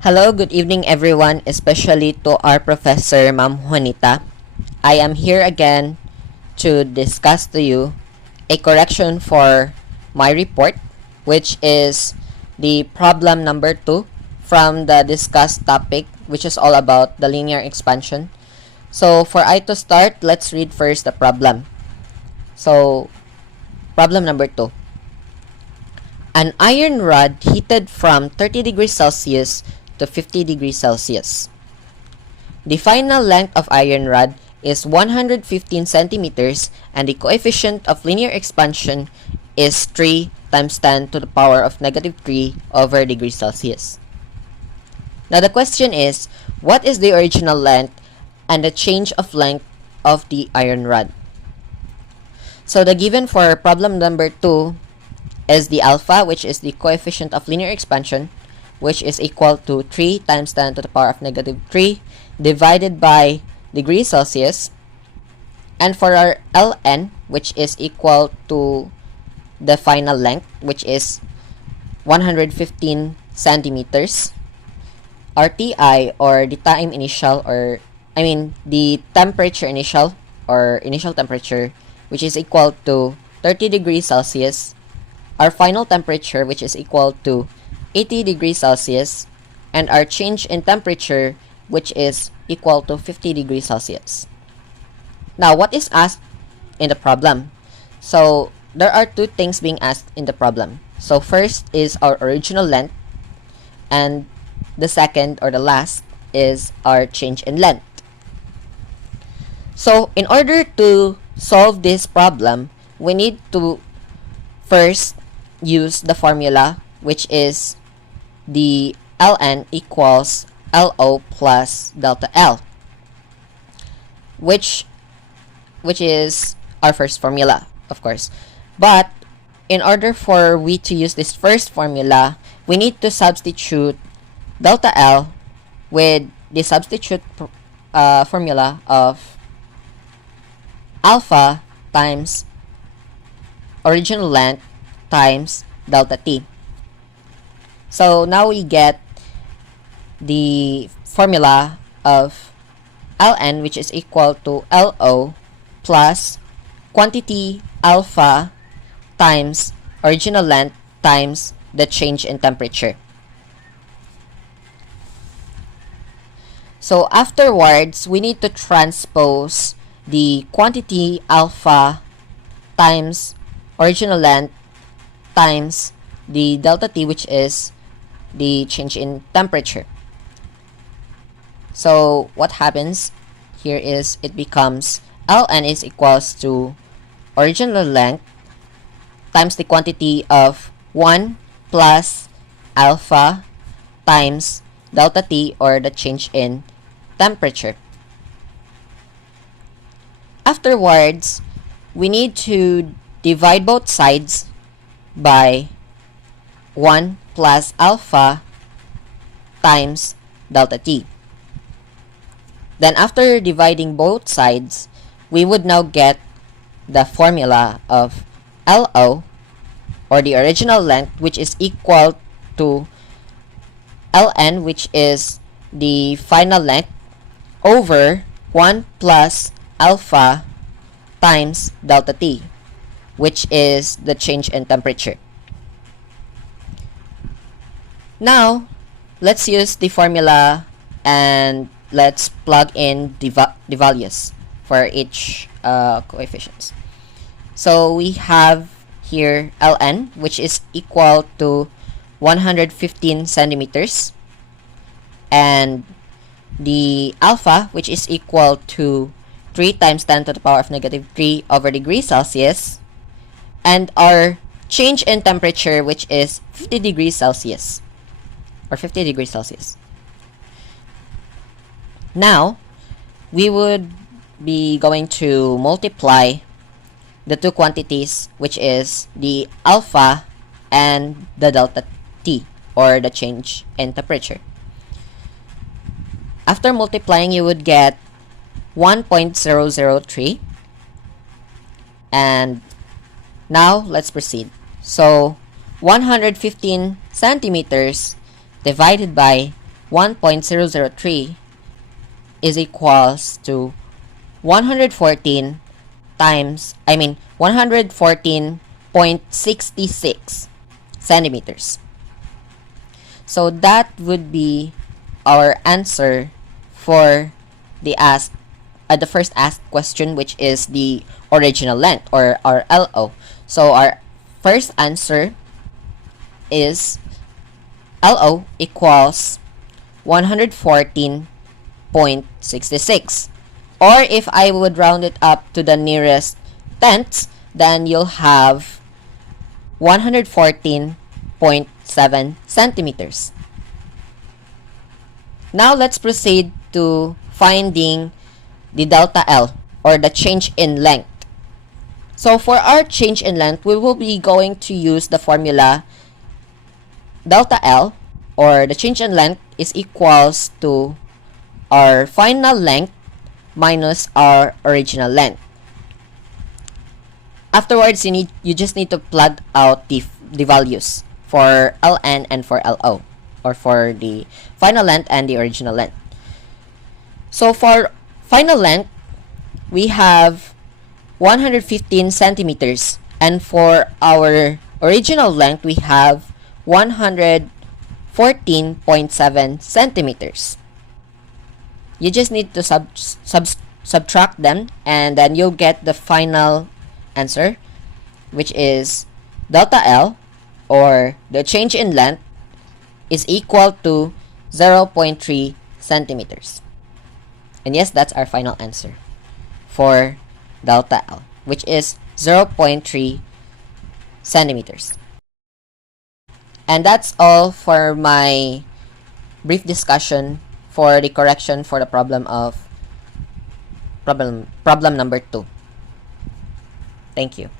Hello, good evening everyone, especially to our professor, Ma'am Juanita. I am here again to discuss to you a correction for my report, which is the problem number 2 from the discussed topic, which is all about the linear expansion. So for I to start, let's read first the problem. So, problem number 2. An iron rod heated from 30 degrees Celsius to 50 degrees Celsius. The final length of iron rod is 115 centimeters and the coefficient of linear expansion is 3 times 10 to the power of negative 3 over degrees Celsius. Now the question is, what is the original length and the change of length of the iron rod? So the given for problem number 2 is the alpha, which is the coefficient of linear expansion, which is equal to 3 times 10 to the power of negative 3 divided by degrees Celsius. And for our ln, which is equal to the final length, which is 115 centimeters, our Ti, or the time initial, the temperature initial, or initial temperature, which is equal to 30 degrees Celsius, our final temperature, which is equal to 80 degrees Celsius, and our change in temperature, which is equal to 50 degrees Celsius. Now, what is asked in the problem? So, there are two things being asked in the problem. So, first is our original length, and the second, or the last, is our change in length. So, in order to solve this problem, we need to first use the formula, which is the ln equals LO plus delta L, which is our first formula, of course. But in order for we to use this first formula, we need to substitute delta L with the substitute formula of alpha times original length times delta T. So now we get the formula of ln, which is equal to LO plus quantity alpha times original length times the change in temperature. So afterwards, we need to transpose the quantity alpha times original length times the delta T, which is the change in temperature. So what happens here is it becomes ln is equals to original length times the quantity of 1 plus alpha times delta T, or the change in temperature. Afterwards, we need to divide both sides by 1 plus alpha times delta T. Then after dividing both sides, we would now get the formula of LO, or the original length, which is equal to ln, which is the final length, over 1 plus alpha times delta T, which is the change in temperature. Now, let's use the formula and let's plug in the values for each coefficients. So we have here ln, which is equal to 115 centimeters, and the alpha, which is equal to 3 times 10 to the power of negative 3 over degrees Celsius, and our change in temperature, which is 50 degrees Celsius, or 50 degrees Celsius. Now, we would be going to multiply the two quantities, which is the alpha and the delta T, or the change in temperature. After multiplying, you would get 1.003. And now, let's proceed. So, 115 centimeters divided by 1.003 is equals to 114 times, 114.66 centimeters. So that would be our answer for the first asked question, which is the original length, or our LO. So our first answer is LO equals 114.66. Or if I would round it up to the nearest tenths, then you'll have 114.7 centimeters. Now let's proceed to finding the delta L, or the change in length. So for our change in length, we will be going to use the formula delta L, or the change in length, is equals to our final length minus our original length. Afterwards, you just need to plug out the values for Ln and for Lo, or for the final length and the original length. So for final length, we have 115 centimeters, and for our original length, we have 114.7 centimeters. You just need to subtract them, and then you'll get the final answer, which is delta L, or the change in length, is equal to 0.3 centimeters. And yes, that's our final answer for delta L, which is 0.3 centimeters. And that's all for my brief discussion for the correction for the problem number 2. Thank you.